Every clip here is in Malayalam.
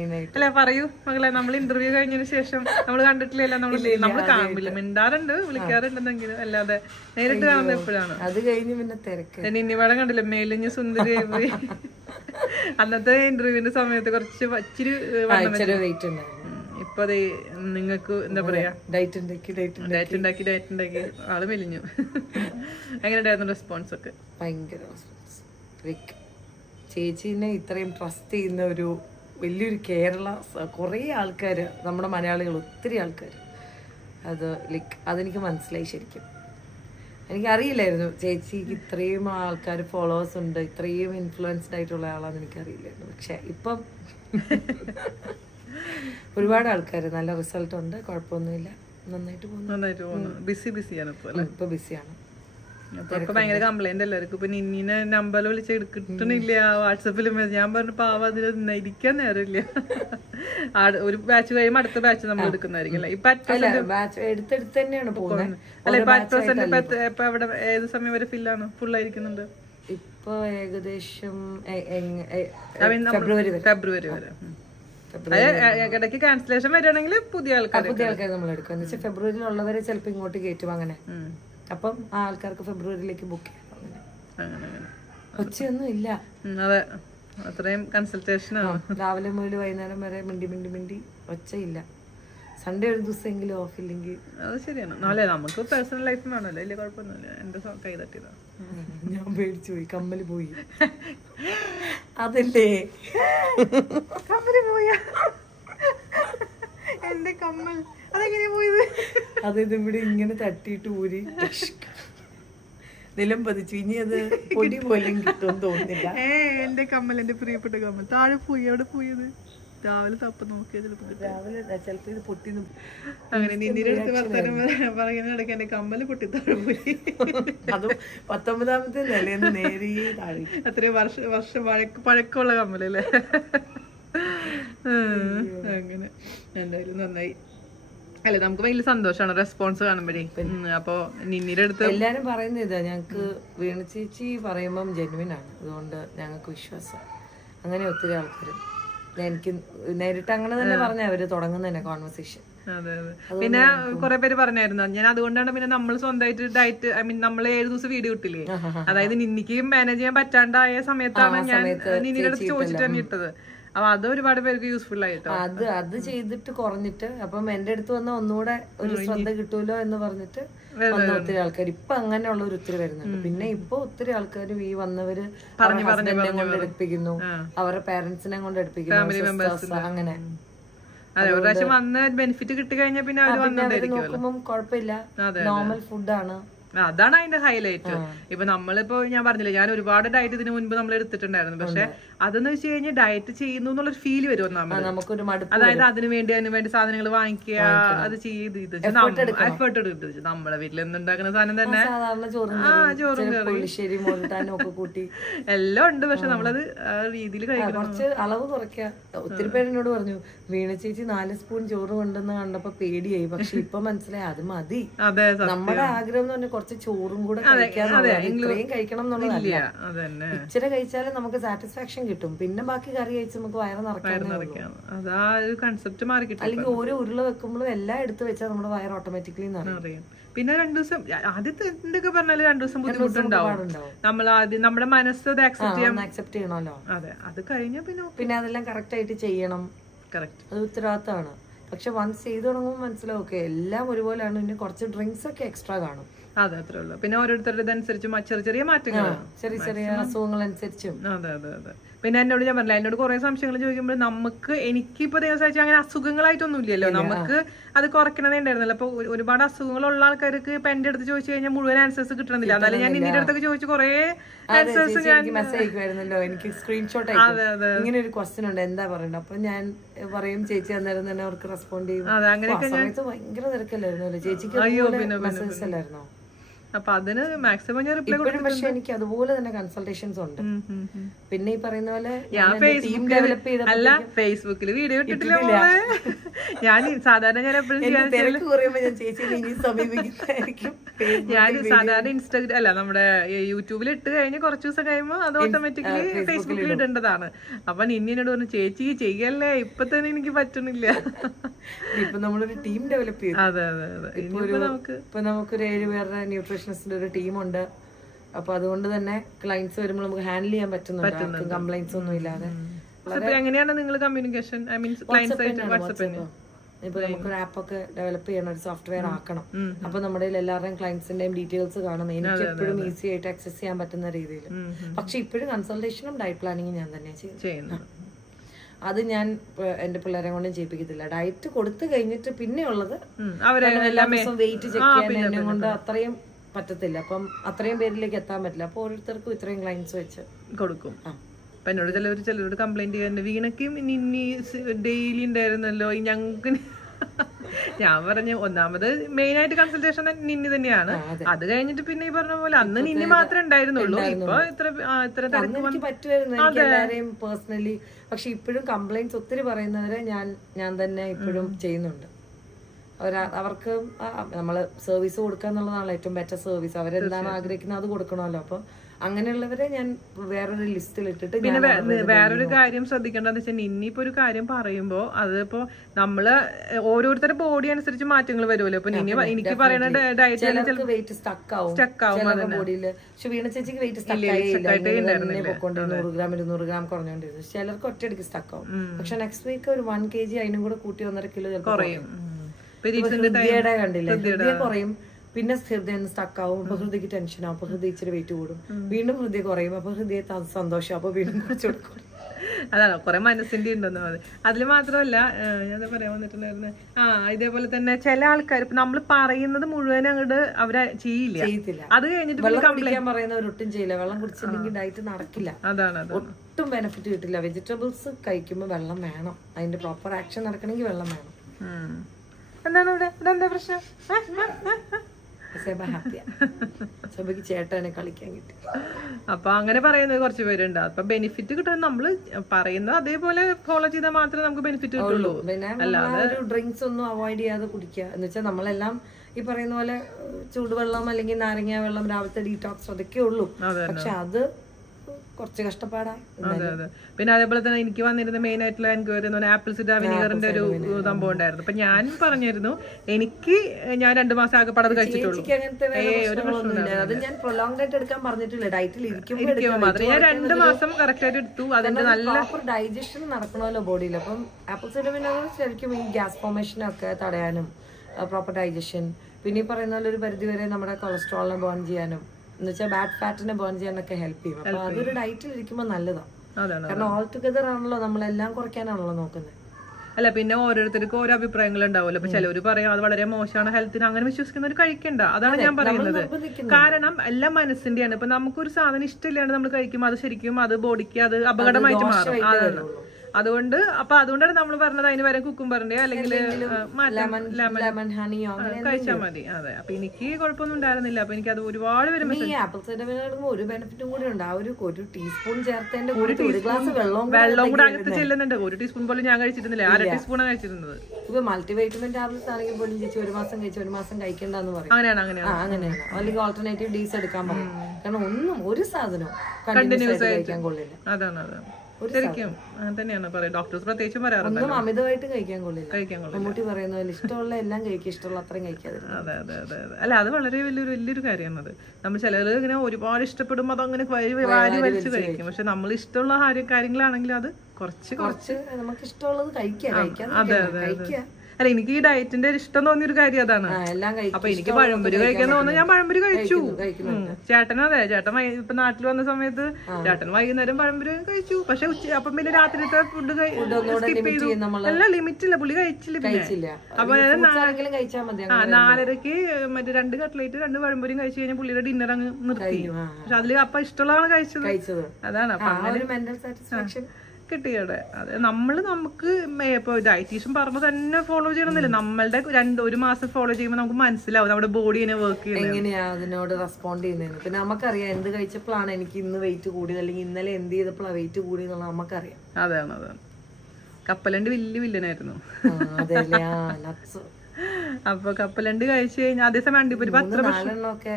അല്ല പറയൂ മകളെ, നമ്മൾ ഇന്റർവ്യൂ കഴിഞ്ഞതിന് ശേഷം നമ്മൾ കണ്ടിട്ടില്ല, നമ്മൾ കാണില്ല, മിണ്ടാറുണ്ട്, വിളിക്കാറുണ്ടെന്നെങ്കിലും അല്ലാതെ നേരിട്ട് കാണുന്നത് എപ്പോഴാണ്. അത് കഴിഞ്ഞ് പിന്നെ തിരക്ക് നിന്നിവാടം കണ്ടില്ല, മേലിഞ്ഞ് സുന്ദരിയായി പോയി. അന്നത്തെ ഇന്റർവ്യൂവിന്റെ സമയത്ത് കുറച്ച് ഇച്ചിരി വെയിറ്റ് ഉണ്ടായിരുന്നു. ഇപ്പൊ അത് നിങ്ങക്ക് എന്താ പറയാ, ഡയറ്റ് ഉണ്ടാക്കി ആള് മെലിഞ്ഞു. എങ്ങനെയുണ്ടായിരുന്നു റെസ്പോൺസ് ഒക്കെ? ഭയങ്കര റെസ്പോൺസ്. ചേച്ചീനെ ഇത്രയും ട്രസ്റ്റ് ചെയ്യുന്ന ഒരു വലിയൊരു കേരള കുറേ ആൾക്കാർ, നമ്മുടെ മലയാളികൾ ഒത്തിരി ആൾക്കാർ, അതെനിക്ക് മനസ്സിലായി. ശരിക്കും എനിക്കറിയില്ലായിരുന്നു ചേച്ചിക്ക് ഇത്രയും ആൾക്കാർ ഫോളോവേഴ്സ് ഉണ്ട്, ഇത്രയും ഇൻഫ്ലുവൻസ്ഡ് ആയിട്ടുള്ള ആളാണെന്ന് എനിക്കറിയില്ലായിരുന്നു. പക്ഷെ ഇപ്പം ഒരുപാട് ആൾക്കാർ, നല്ല റിസൾട്ട് ഉണ്ട്, കുഴപ്പമൊന്നുമില്ല, നന്നായിട്ട് പോകുന്നു. ഇപ്പൊ ബിസിയാണ്. ഇപ്പൊ ഭയങ്കര കംപ്ലൈന്റ് എല്ലാവർക്കും. ഇപ്പൊ നിന്നിനെ നമ്പറിൽ വിളിച്ച് കിട്ടണില്ല, വാട്സപ്പിൽ ഞാൻ പറഞ്ഞു പാവ അതിൽ ഇരിക്കാൻ നേരമില്ല. ഒരു ബാച്ച് കഴിയുമ്പോൾ അടുത്ത ബാച്ച് നമ്മൾ എടുക്കുന്നതായിരിക്കും. എടുത്തെടുത്ത് തന്നെയാണ് പോകുന്നത്. അല്ല ഇപ്പൊ 8% ഇപ്പൊ അവിടെ ഏത് സമയം വരെ ഫുള്ളായിരിക്കുന്നുണ്ട്? ഇപ്പൊ ഏകദേശം ഫെബ്രുവരി വരെ. ഇടയ്ക്ക് ക്യാൻസലേഷൻ വരികയാണെങ്കിൽ പുതിയ ആൾക്കാർ നമ്മൾ എടുക്കും. എന്ന് വെച്ചാൽ ഫെബ്രുവരിയിലുള്ളവരെ ചിലപ്പോ ഇങ്ങോട്ട് കയറ്റും. അങ്ങനെ അപ്പം ആ ആൾക്കാർക്ക് ഫെബ്രുവരിയിലേക്ക് ബുക്ക് ചെയ്യാം. ഒച്ചയൊന്നും ഇല്ല. അതെ, അത്രയും കൺസൾട്ടേഷൻ രാവിലെ മുതൽ വൈകുന്നേരം വരെ മിണ്ടി ഒച്ചയില്ല. സൺഡേ ഒരു ദിവസമെങ്കിലും ഓഫ് ഇല്ലെങ്കിൽ അത് ശരിയാണ്. അല്ലേ, നമുക്ക് പേഴ്സണൽ ലൈഫ് വേണമല്ലോ, വലിയ കുഴപ്പമൊന്നുമില്ല. എന്റെ കൈ തട്ടിയതാ, ഞാൻ പേടിച്ചു പോയി. കമ്മല് പോയി. അതല്ലേ കമ്മല് പോയ എന്റെ കമ്മൽ അതെങ്ങനെയാ പോയത്? അതായത് ഇവിടെ ഇങ്ങനെ തട്ടിയിട്ട് ഊരി നിലം പതിച്ചു. ഇനി അത് പൊടി പോലും കിട്ടുമെന്ന് തോന്നുന്നില്ല. എന്റെ കമ്മൽ, എന്റെ പ്രിയപ്പെട്ട കമ്മൽ താഴെ പോയി. എവിടെ പോയത്? രാവിലെ തപ്പ് നോക്കിയ രാവിലെ ചിലപ്പോ ഇത് പൊട്ടി. അങ്ങനെ നിന്നിന്റെ അടുത്ത് വർത്തമാനം പറയുന്ന ഇടയ്ക്ക് എന്റെ കമ്മല് പൊട്ടി താഴെ പോയി. അതും 19ാമത്തെ നിലയെന്ന് നേരെ താഴെ. അത്രയും വർഷം പഴക്കമുള്ള കമ്മലല്ലേ. അങ്ങനെ എന്തായാലും നന്നായി. അല്ലെ, നമുക്ക് ഭയങ്കര സന്തോഷമാണ് റെസ്പോൺസ് കാണുമ്പോഴേ. അപ്പൊ നിന്നിയുടെ അടുത്ത് എല്ലാരും പറയുന്നത് ഇതാ, ഞങ്ങക്ക് വീണ ചേച്ചി പറയുമ്പം ജെന്വിൻ ആണ്, അതുകൊണ്ട് ഞങ്ങൾക്ക് വിശ്വാസം. അങ്ങനെ ഒത്തിരി ആൾക്കാരും എനിക്ക് നേരിട്ട് അങ്ങനെ തന്നെ പറഞ്ഞ അവര് തുടങ്ങുന്ന കോൺവെർസേഷൻ. അതെ അതെ. പിന്നെ കുറെ പേര് പറഞ്ഞായിരുന്നു, ഞാൻ അതുകൊണ്ടാണ് പിന്നെ നമ്മൾ സ്വന്തമായിട്ട് ഡയറ്റ്, ഐ മീൻ നമ്മൾ 7 ദിവസം വീഡിയോ ഇട്ടില്ലേ, അതായത് നിന്നിക്ക് മാനേജ് ചെയ്യാൻ പറ്റാണ്ടായ സമയത്താണ് ഞാൻ നിന്നിയുടെ അടുത്ത് ചോദിച്ചിട്ട് തന്നെ ഇട്ടത്. അപ്പൊ അത് ഒരുപാട് പേർക്ക് യൂസ്ഫുൾ ആയിട്ടോ. അത് ചെയ്തിട്ട് കുറഞ്ഞിട്ട് അപ്പം എന്റെ അടുത്ത് വന്ന ഒന്നുകൂടെ ഒരു ശ്രദ്ധ കിട്ടൂലോ എന്ന് പറഞ്ഞിട്ട് ഒത്തിരി ആൾക്കാർ ഇപ്പൊ അങ്ങനെയുള്ള ഒരു ഒത്തിരി വരുന്നുണ്ട്. പിന്നെ ഇപ്പൊ ഒത്തിരി ആൾക്കാരും ഈ വന്നവര് ഹസ്ബൻഡിനെ കൊണ്ട് എടുപ്പിക്കുന്നു, അവരുടെ പേരൻസിനെ കൊണ്ട് എടുപ്പിക്കുന്നു, അങ്ങനെ. അതെ, ഒരു പ്രാവശ്യം വന്ന് ബെനിഫിറ്റ് കിട്ടി കഴിഞ്ഞാൽ പിന്നെ അവര് നോക്കുമ്പോൾ കുഴപ്പമില്ല, നോർമൽ ഫുഡാണ്. അതാണ് അതിന്റെ ഹൈലൈറ്റ്. ഇപ്പൊ നമ്മളിപ്പോ ഞാൻ പറഞ്ഞില്ലേ, ഞാൻ ഒരുപാട് ഡയറ്റ് ഇതിന് മുൻപ് നമ്മൾ എടുത്തിട്ടുണ്ടായിരുന്നു. പക്ഷെ അതെന്ന് വെച്ച് കഴിഞ്ഞാൽ ഡയറ്റ് ചെയ്യുന്നു എന്നുള്ളൊരു ഫീല് വരും ഒന്നാമത്. അതായത് അതിന് വേണ്ടി സാധനങ്ങൾ വാങ്ങിക്കുക, അത് ചെയ്ത് എഫേർട്ട് എടുത്ത് നമ്മളെ വീട്ടിൽ എന്തുണ്ടാക്കുന്ന സാധനം തന്നെ ചോറും കറി എല്ലാം ഉണ്ട്. പക്ഷെ നമ്മളത് ആ രീതിയിൽ കഴിക്കണം, കുറച്ച് അളവ് കുറയ്ക്കുക. ഒത്തിരി പേരെന്നോട് പറഞ്ഞു, വീണ ചേച്ചി 4 സ്പൂൺ ചോറ് കൊണ്ടെന്ന് കണ്ടപ്പോ പേടിയായി. പക്ഷെ ഇപ്പൊ മനസ്സിലായി അത് മതി. നമ്മുടെ ആഗ്രഹം എന്ന് പറഞ്ഞാൽ കുറച്ച് ചോറും കൂടെ ഇത്രയും കഴിക്കണം എന്നുള്ളതല്ല. ഇച്ചിരി കഴിച്ചാലും നമുക്ക് സാറ്റിസ്ഫാക്ഷൻ കിട്ടും. പിന്നെ ബാക്കി കറി കഴിച്ച് നമുക്ക് വയറ് നിറയ്ക്കാം. അല്ലെങ്കിൽ ഓരോ ഉരുള വെക്കുമ്പോഴും എല്ലാം എടുത്ത് വെച്ചാൽ നമ്മുടെ വയറ് ഓട്ടോമാറ്റിക്കലി നിറയും. പിന്നെ 2 ദിവസം ആദ്യത്തെ എന്തൊക്കെ പറഞ്ഞാല് 2 ദിവസം ബുദ്ധിമുട്ടുണ്ടാവും. നമ്മൾ ആദ്യം നമ്മുടെ മനസ്സ് അക്സെപ്റ്റ് ചെയ്യണമല്ലോ. അതെ, അത് കഴിഞ്ഞാൽ പിന്നെ അതെല്ലാം കറക്റ്റ് ആയിട്ട് ചെയ്യണം. അത് ഉത്തരവാദിത്തമാണ്. പക്ഷെ വൺസ് ചെയ്ത് തുടങ്ങുമ്പോൾ മനസ്സിലാവും ഓക്കെ എല്ലാം ഒരുപോലെയാണ്. പിന്നെ കുറച്ച് ഡ്രിങ്ക്സ് ഒക്കെ എക്സ്ട്രാ കാണും. അതെ, അത്രേ ഉള്ളൂ. പിന്നെ ഓരോരുത്തരുടെ ഇതനുസരിച്ച് ചെറിയ മാറ്റങ്ങൾ, ചെറിയ അസുഖങ്ങൾ അനുസരിച്ചും. അതെ അതെ അതെ. പിന്നെ എന്നോട് ഞാൻ പറഞ്ഞില്ല, എന്നോട് കുറെ സംശയങ്ങൾ ചോദിക്കുമ്പോൾ എനിക്കിപ്പോ ദിവസം അങ്ങനെ അസുഖങ്ങളായിട്ടൊന്നും ഇല്ലല്ലോ, നമുക്ക് അത് കുറയ്ക്കണതേ ഉണ്ടായിരുന്നല്ലോ. അപ്പൊ ഒരുപാട് അസുഖങ്ങളുള്ള ആൾക്കാർക്ക് ഇപ്പൊ എന്റെ അടുത്ത് ചോദിച്ചു കഴിഞ്ഞാൽ മുഴുവൻ ആൻസേഴ്സ് കിട്ടണമെന്നില്ല. എന്നാലും ഞാൻ നിന്റെ അടുത്തൊക്കെ ചോദിച്ചു കുറെ ആൻസേഴ്സ് മെസ്സേജ് വരുന്നല്ലോ, എനിക്ക് സ്ക്രീൻഷോട്ട് ഇങ്ങനെ ഒരു ക്വസ്റ്റ്യൻ ഉണ്ട് എന്താ പറയണ്ട. അപ്പൊ ഞാൻ പറയും, ചേച്ചി അന്നേരം തന്നെ അവർക്ക് റെസ്പോണ്ട് ചെയ്യും. സമയത്ത് ഭയങ്കര തിരക്കല്ലായിരുന്നല്ലോ ചേച്ചിക്ക്, മെസ്സേജസ് അല്ലായിരുന്നോ? അപ്പൊ അതിന് മാക്സിമം ഞാൻ റിപ്ലൈ കൊടുക്കും. പക്ഷെ എനിക്ക് അതുപോലെ തന്നെ കൺസൾട്ടേഷൻസ് ഉണ്ട്. പിന്നെ ഈ പറയുന്ന പോലെ ഞാൻ ഫേസ്ബുക്കിൽ വീഡിയോ ഇട്ടിട്ടില്ല. ഞാൻ സാധാരണ ഞാൻ എപ്പോഴും ഞാൻ സാധാരണ ഇൻസ്റ്റാഗ്രാം അല്ല നമ്മുടെ യൂട്യൂബിൽ ഇട്ട് കഴിഞ്ഞ് കുറച്ച് ദിവസം കഴിയുമ്പോൾ അത് ഓട്ടോമാറ്റിക്കലി ഫേസ്ബുക്കിൽ ഇടേണ്ടതാണ്. അപ്പൊ നിന്നോട് പറഞ്ഞു ചേച്ചി ചെയ്യല്ലേ, ഇപ്പൊ തന്നെ എനിക്ക് പറ്റണില്ല. ഇപ്പൊ നമ്മളൊരു ടീം ഡെവലപ്പ് ചെയ്തു. അതെ അതെ അതെ. ഇപ്പൊ നമുക്കൊരു 7 പേരുടെ ന്യൂട്രീഷനിസ്റ്റിന്റെ ഒരു ടീമുണ്ട്. അപ്പൊ അതുകൊണ്ട് തന്നെ ക്ലയൻസ് വരുമ്പോൾ നമുക്ക് ഹാൻഡിൽ ചെയ്യാൻ പറ്റുന്നുണ്ട്, കംപ്ലൈന്റ്സ് ഒന്നും ഇല്ലാതെ. എങ്ങനെയാണ് നിങ്ങൾ കമ്മ്യൂണിക്കേഷൻ? I mean WhatsApp. ഇപ്പൊ നമുക്കൊരു ആപ്പൊക്കെ ഡെവലപ്പ് ചെയ്യണം, ഒരു സോഫ്റ്റ്വെയർ ആക്കണം. അപ്പൊ നമ്മുടെ എല്ലാവരുടെയും ക്ലയൻസിന്റെയും ഡീറ്റെയിൽസ് കാണും, എനിക്ക് എപ്പോഴും ഈസി ആയിട്ട് ആക്സസ് ചെയ്യാൻ പറ്റുന്ന രീതിയിൽ. പക്ഷെ ഇപ്പോഴും കൺസൾട്ടേഷനും ഡയറ്റ് പ്ലാനിങ്ങും ഞാൻ തന്നെ ചെയ്യുന്നു. അത് ഞാൻ എന്റെ പിള്ളേരെ കൊണ്ടും ചെയ്യിപ്പിക്കത്തില്ല. ഡയറ്റ് കൊടുത്തു കഴിഞ്ഞിട്ട് പിന്നെ ഉള്ളത് വെയിറ്റ് ചെക്ക് ചെയ്യാൻ എന്നെ കൊണ്ട് അത്രയും പറ്റത്തില്ല. അപ്പം അത്രയും പേരിലേക്ക് എത്താൻ പറ്റില്ല. അപ്പൊ ഓരോരുത്തർക്കും ഇത്രയും ക്ലയൻസ് വെച്ച് കൊടുക്കും. അപ്പൊ എന്നോട് ചിലരോട് കംപ്ലൈന്റ് ചെയ്യാൻ, വീണയ്ക്കും നിന്നി ഡെയിലി ഉണ്ടായിരുന്നല്ലോ ഞങ്ങൾക്ക്. ഞാൻ പറഞ്ഞു ഒന്നാമത് മെയിൻ ആയിട്ട് കൺസൾട്ടേഷൻ നിന്നി തന്നെയാണ്. അത് കഴിഞ്ഞിട്ട് പിന്നെ ഈ പറഞ്ഞ പോലെ അന്ന് നിന്നി മാത്രമേ ഉണ്ടായിരുന്നുള്ളൂ. ഇപ്പൊ ഇത്ര പറ്റുമായിരുന്നു പേഴ്സണലി. പക്ഷെ ഇപ്പോഴും കംപ്ലൈന്റ്സ് ഒത്തിരി പറയുന്നവരെ ഞാൻ തന്നെ ഇപ്പോഴും ചെയ്യുന്നുണ്ട്. അവർക്ക് നമ്മള് സർവീസ് കൊടുക്കുക എന്നുള്ളതാണല്ലോ ഏറ്റവും ബെറ്റർ സർവീസ്. അവരെന്താണ് ആഗ്രഹിക്കുന്നത് അത് കൊടുക്കണമല്ലോ. അപ്പൊ അങ്ങനെയുള്ളവരെ ഞാൻ വേറൊരു ലിസ്റ്റിൽ ഇട്ടിട്ട്. പിന്നെ വേറൊരു കാര്യം ശ്രദ്ധിക്കേണ്ടതെന്ന് വെച്ചാൽ, ഇനിയിപ്പോ ഒരു കാര്യം പറയുമ്പോ അതിപ്പോ നമ്മള് ഓരോരുത്തരുടെ ബോഡി അനുസരിച്ച് മാറ്റങ്ങൾ വരുമല്ലോ. ഇപ്പൊ എനിക്ക് പറയുന്ന ഡയറ്റ് വെയിറ്റ് സ്റ്റക്ക് ആവും ബോഡിയില്. പക്ഷെ വീണ ചേച്ചിക്ക് വെയിറ്റ് സ്റ്റക്ക് ആയില്ല, 100 ഗ്രാം 200 ഗ്രാം കുറഞ്ഞോണ്ടിരുന്നു. ചിലർക്ക് ഒറ്റയടിക്ക് സ്റ്റക്ക് ആവും. പക്ഷെ നെക്സ്റ്റ് വീക്ക് ഒരു 1 kg അതിനും കൂടെ കൂട്ടി 1.5 കിലോ കുറയും. ഹൃദയയുടെ കണ്ടില്ലേ, ഹൃദയം കുറയും. പിന്നെ ഹൃദയം സ്റ്റക്ക് ആവും. അപ്പൊ ഹൃദയക്ക് ടെൻഷൻ ആവും. അപ്പൊ ഹൃദയ ഇച്ചിരി വെയിറ്റ് കൂടും. വീണ്ടും ഹൃദയം കുറയും. അപ്പൊ ഹൃദയ സന്തോഷം. അപ്പൊ വീണ്ടും കുറച്ച് കൊടുക്കും. അതാണ് കുറെ മനസ്സിന്റെ ഉണ്ടെന്ന് അത്. അതില് മാത്രമല്ല ഞാൻ പറയാൻ വന്നിട്ടുണ്ടായിരുന്നു, ഇതേപോലെ തന്നെ ചില ആൾക്കാർ ഇപ്പൊ നമ്മൾ പറയുന്നത് മുഴുവൻ അങ്ങോട്ട് അവരെ ചെയ്യത്തില്ല. അത് കഴിഞ്ഞിട്ട് പറയുന്നവരൊട്ടും ചെയ്യില്ല. വെള്ളം കുടിച്ചില്ലെങ്കിൽ ഡയറ്റ് നടക്കില്ല. അതാണ് ഒട്ടും ബെനിഫിറ്റ് കിട്ടില്ല. വെജിറ്റബിൾസ് കഴിക്കുമ്പോൾ വെള്ളം വേണം. അതിന്റെ പ്രോപ്പർ ആക്ഷൻ നടക്കണമെങ്കിൽ വെള്ളം വേണം. എന്താണ് ഇവിടെ ഇതെന്താ പ്രശ്നം? ചേട്ടനെ കളിക്കാൻ കിട്ടി. അപ്പൊ അങ്ങനെ പറയുന്നത് കുറച്ച് പേരുണ്ട്. അപ്പൊ ബെനിഫിറ്റ് കിട്ടാൻ നമ്മള് പറയുന്നത് അതേപോലെ ഫോളോ ചെയ്താൽ മാത്രമേ നമുക്ക് ബെനിഫിറ്റ് കിട്ടുള്ളൂ. അല്ലാതെ ഡ്രിങ്ക്സ് ഒന്നും അവോയ്ഡ് ചെയ്യാതെ കുടിക്കുക എന്ന് വെച്ചാൽ നമ്മളെല്ലാം ഈ പറയുന്ന പോലെ ചൂടുവെള്ളം അല്ലെങ്കിൽ നാരങ്ങ വെള്ളം രാവിലത്തെ ഡീടോക്സ് അതൊക്കെ ഉള്ളൂ. പക്ഷെ അത് കുറച്ച് കഷ്ടപ്പാടാണ്. അതെ അതെ. പിന്നെ അതേപോലെ തന്നെ എനിക്ക് വന്നിരുന്ന മെയിൻ ആയിട്ടുള്ള എൻക്വയറി എന്ന് പറഞ്ഞാൽ ആപ്പിൾ സിഡർ വിനീഗറിന്റെ ഒരു സംഭവം ഉണ്ടായിരുന്നു. അപ്പൊ ഞാൻ പറഞ്ഞിരുന്നു ഞാൻ 2 മാസം ആകെ പടത് കഴിച്ചിട്ടുള്ളൂ. അത് ഞാൻ പ്രൊലോങ്ഡ് ആയിട്ട് എടുക്കാൻ പറഞ്ഞിട്ടില്ല. ഡയറ്റിൽ മാത്രമേ ഞാൻ 2 മാസം കറക്റ്റ് ആയിട്ട് എടുത്തു. അതിന്റെ നല്ല ഡൈജഷൻ നടക്കണമല്ലോ ബോഡിയിൽ. അപ്പം ആപ്പിൾ സിഡർ വിനീഗർ ശരിക്കും ഈ ഗ്യാസ് ഫോർമേഷനൊക്കെ തടയാനും പ്രോപ്പർ ഡൈജഷൻ, പിന്നെ ഈ പറയുന്ന പോലെ ഒരു പരിധിവരെ നമ്മുടെ കൊളസ്ട്രോളിനെ ബേൺ ചെയ്യാനും എന്ന് വെച്ചാൽ ബാഡ് ഫാറ്റിനെ ബേൺ ചെയ്യാനൊക്കെ ഹെൽപ്പ് ചെയ്യും. അപ്പൊ അതൊരു ഡയറ്റിൽ ഇരിക്കുമ്പോൾ നല്ലതാണ്. കാരണം ഓൾ ടുഗദർ ആണല്ലോ നമ്മളെല്ലാം കുറയ്ക്കാനാണല്ലോ നോക്കുന്നത്. അല്ല പിന്നെ ഓരോരുത്തർക്കും ഓരോ അഭിപ്രായങ്ങൾ ഉണ്ടാവുമല്ലോ. അപ്പൊ ചിലവര് പറയാം അത് വളരെ മോശമാണ് ഹെൽത്തിന്, അങ്ങനെ വിശ്വസിക്കുന്നവർ കഴിക്കണ്ട. അതാണ് ഞാൻ പറയുന്നത്. കാരണം എല്ലാം മനസ്സിന്റെയാണ്. ഇപ്പൊ നമുക്കൊരു സാധനം ഇഷ്ടമില്ലാണ്ട് നമ്മൾ കഴിക്കുമ്പോൾ അത് ശരിക്കും അത് ബോഡിക്ക് അത് അപകടമായിട്ട് മാറും. അതാണ്. അതുകൊണ്ടാണ് നമ്മൾ പറഞ്ഞത് അതിന് വരെ കുക്കുംബറിന്റെ അല്ലെങ്കിൽ കഴിച്ചാൽ മതി. അതെ. അപ്പൊ എനിക്ക് കുഴപ്പമൊന്നും ഉണ്ടായിരുന്നില്ല. അപ്പൊ എനിക്ക് അത് ഒരുപാട് ഒരു ബെനിഫിറ്റും കൂടി ഉണ്ട്. ഒരു ടീസ്പൂൺ ചേർത്തതിന്റെ വെള്ളം കൂടെ അകത്ത് ചെല്ലുന്നുണ്ട്. 1 ടീസ്പൂൺ പോലും ഞാൻ കഴിച്ചിരുന്നില്ല, 1/2 ടീസ്പൂണാണ് കഴിച്ചിരുന്നത്. ഇപ്പൊ മൾട്ടിവൈറ്റമിൻ ടാബ്ലറ്റ്സ് ആണെങ്കിൽ പോലും ചേച്ചി 1 മാസം കഴിച്ച് 1 മാസം കഴിക്കണ്ടെന്ന് പറയും. അങ്ങനെയാണ്. അല്ലെങ്കിൽ ഓൾട്ടർനേറ്റീവ് ഡേയ്സ് എടുക്കാൻ പറയും. കാരണം ഒരു സാധനവും കണ്ടിന്യൂസ് ആയിട്ട് കഴിക്കാൻ കൊള്ളില്ല. അതാണ് ശരിക്കും അങ്ങനെ തന്നെയാണ് പറയാം. ഡോക്ടേഴ്സ് പ്രത്യേകിച്ചും പറയാറുണ്ട് ഒന്നും അമിതമായിട്ട് കഴിക്കാൻ കൊള്ളില്ല. മമ്മൂട്ടി പറയുന്ന പോലെ ഇഷ്ടമുള്ള എല്ലാം കഴിക്കുക, ഇഷ്ടമുള്ള അത്രയും കഴിക്കാതെ. അതെ അതെ അതെ അതെ. അല്ല അത് വളരെ വലിയൊരു കാര്യമാണ്. അത് നമ്മൾ ചിലർ ഇങ്ങനെ ഒരുപാട് ഇഷ്ടപ്പെടുമ്പോൾ അതങ്ങനെ വാരി വലിച്ച് കഴിക്കും. പക്ഷെ നമ്മൾ ഇഷ്ടമുള്ള കാര്യങ്ങളാണെങ്കിൽ അത് കുറച്ച് നമുക്ക് ഇഷ്ടമുള്ളത് കഴിക്കാം. അതെ അതെ അതെ. അല്ല എനിക്ക് ഈ ഡയറ്റിന്റെ ഇഷ്ടം തോന്നിയൊരു കാര്യം അതാണ്. അപ്പൊ എനിക്ക് പഴംപൊരി കഴിക്കാൻ തോന്നുന്നു, ഞാൻ പഴംപൊരി കഴിച്ചു. ചേട്ടൻ ഇപ്പൊ നാട്ടിൽ വന്ന സമയത്ത് ചേട്ടൻ വൈകുന്നേരം പഴംപൊരി കഴിച്ചു. പക്ഷെ അപ്പം പിന്നെ രാത്രിത്തെ ഫുഡ് സ്കിപ്പ് ചെയ്തു. അല്ല ലിമിറ്റ് ഇല്ല, പുള്ളി കഴിച്ചില്ല. പിന്നെ അപ്പൊ 4:30 മറ്റേ 2 കട്ട്ലേറ്റ് 2 പഴംപൊരിയും കഴിച്ചു കഴിഞ്ഞാൽ പുള്ളിയുടെ ഡിന്നർ അങ്ങ് നിർത്തി. പക്ഷെ അതില് അപ്പൊ ഇഷ്ടമുള്ളതാണ് കഴിച്ചത്. അതാണ്. അപ്പൊ കിട്ടിയടെ. അതെ, നമുക്ക് ഇപ്പൊ ഡയറ്റീഷ്യൻ പറഞ്ഞ തന്നെ ഫോളോ ചെയ്യണമെന്നില്ല. നമ്മളുടെ 1 മാസം ഫോളോ ചെയ്യുമ്പോൾ നമുക്ക് മനസ്സിലാവും നമ്മുടെ ബോഡി വർക്ക് ചെയ്യുന്നത്, എങ്ങനെയാ അതിനോട് റെസ്പോണ്ട് ചെയ്യുന്നത്. പിന്നെ നമുക്കറിയാം എന്ത് കഴിച്ചപ്പോഴാണ് എനിക്ക് ഇന്ന് വെയിറ്റ് കൂടിയത്, അല്ലെങ്കിൽ ഇന്നലെ എന്ത് ചെയ്തപ്പോഴാണ് വെയിറ്റ് കൂടിയെന്നുള്ളത് നമുക്കറിയാം. അതാണ്. കപ്പലണ്ടി വലിയ വില്ലനായിരുന്നു. അപ്പൊ കപ്പലണ്ടി കഴിച്ചു കഴിഞ്ഞാൽ അതേസമയം അണ്ടിപ്പരിപ്പ് അത്ര നാലെണ്ണമൊക്കെ.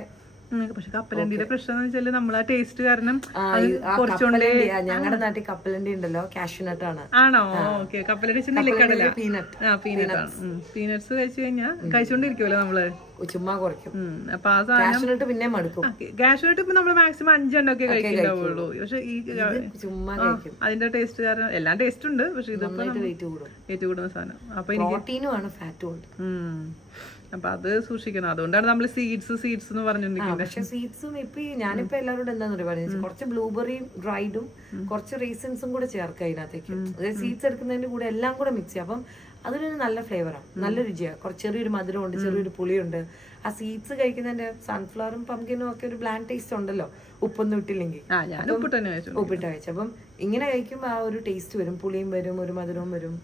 പക്ഷെ കപ്പലണ്ടിയുടെ പ്രശ്നം എന്ന് വെച്ചാല് നമ്മളാ ടേസ്റ്റ് കാരണം ഞങ്ങളുടെ നാട്ടിൽ കപ്പലണ്ടി ഉണ്ടല്ലോ, കാഷ്യൂനട്ട് ആണ്. ആണോ? ഓക്കെ. കപ്പലണ്ടി പീനട്സ് കഴിച്ചു കഴിഞ്ഞാൽ കഴിച്ചോണ്ടിരിക്കുമല്ലോ നമ്മള്, ചുമ്മാ കുറയ്ക്കും. അപ്പൊ ആ സാധനം പിന്നെ മടുക്കും. കാഷ്യൂനട്ട് ഇപ്പൊ നമ്മള് മാക്സിമം 5 എണ്ണമൊക്കെ കഴിക്കുന്നുള്ളൂ. പക്ഷെ ഈ ചുമ്മാ അതിന്റെ ടേസ്റ്റ് കാരണം എല്ലാം ടേസ്റ്റ് ഉണ്ട്, പക്ഷെ ഇതിപ്പോ വെയിറ്റ് കൂടുന്ന സാധനം. അപ്പൊ അപ്പൊ അത് സൂക്ഷിക്കണം. അതുകൊണ്ടാണ് നമ്മൾ സീഡ്സ് എന്ന് പറഞ്ഞിട്ടുണ്ടെങ്കിൽ. പക്ഷെ സീഡ്സും ഇപ്പൊ ഞാനിപ്പോ എല്ലാവരോടും എന്താന്ന് പറയുന്നത്, കുറച്ച് ബ്ലൂബെറിയും ഡ്രൈഡും കുറച്ച് റീസൺസും കൂടെ ചേർക്കുക അതിനകത്തേക്ക്. അതായത് സീഡ്സ് എടുക്കുന്നതിന്റെ കൂടെ എല്ലാം കൂടെ മിക്സ് ചെയ്യാം. അപ്പം അതിനൊരു നല്ല ഫ്ലേവറാണ്, നല്ല രുചിയാണ്. കുറച്ച് ചെറിയൊരു മധുരമുണ്ട്, ചെറിയൊരു പുളിയുണ്ട്. ആ സീഡ്സ് കഴിക്കുന്നതിന്റെ സൺഫ്ലവറും പംകിനും ഒക്കെ ഒരു ബ്ലാൻഡ് ടേസ്റ്റ് ഉണ്ടല്ലോ, ഉപ്പൊന്നും ഇട്ടില്ലെങ്കിൽ. ഉപ്പിട്ട് കഴിച്ചു. അപ്പം ഇങ്ങനെ കഴിക്കുമ്പോൾ ആ ഒരു ടേസ്റ്റ് വരും, പുളിയും വരും, ഒരു മധുരവും വരും.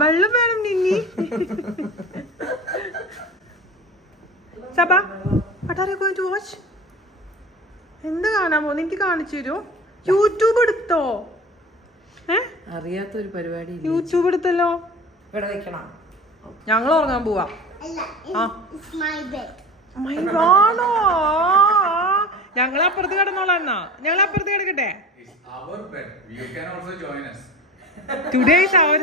വെള്ളം വേണം നിന്നി. എന്ത് കാണാൻ പോകുന്നു? എനിക്ക് കാണിച്ചു തരുമോ? യൂട്യൂബ് എടുത്തോ? അറിയാത്തൊരു പരിപാടി. യൂട്യൂബ് എടുത്തല്ലോ. ഞങ്ങൾ ഉറങ്ങാൻ പോവാ. ആണോ? ഞങ്ങൾ അപ്പുറത്ത് കിടന്നോളാം. എന്നാ ഞങ്ങൾ അപ്പുറത്ത് കിടക്കട്ടെ. Today is our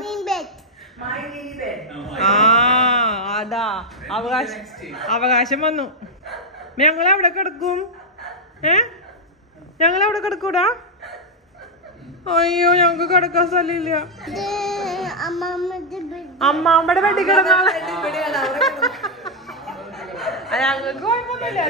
അതാ അവകാശം വന്നു. ഞങ്ങളവിടെ കിടക്കും. ഞങ്ങളവിടെ കിടക്കൂടാ? അയ്യോ, ഞങ്ങക്ക് കിടക്കാൻ സ്ഥലമില്ല. അമ്മാമ്മയുടെ ബെഡിൽ കിടന്നാളെ. ഞങ്ങൾക്ക് കുഴപ്പമൊന്നുമില്ല.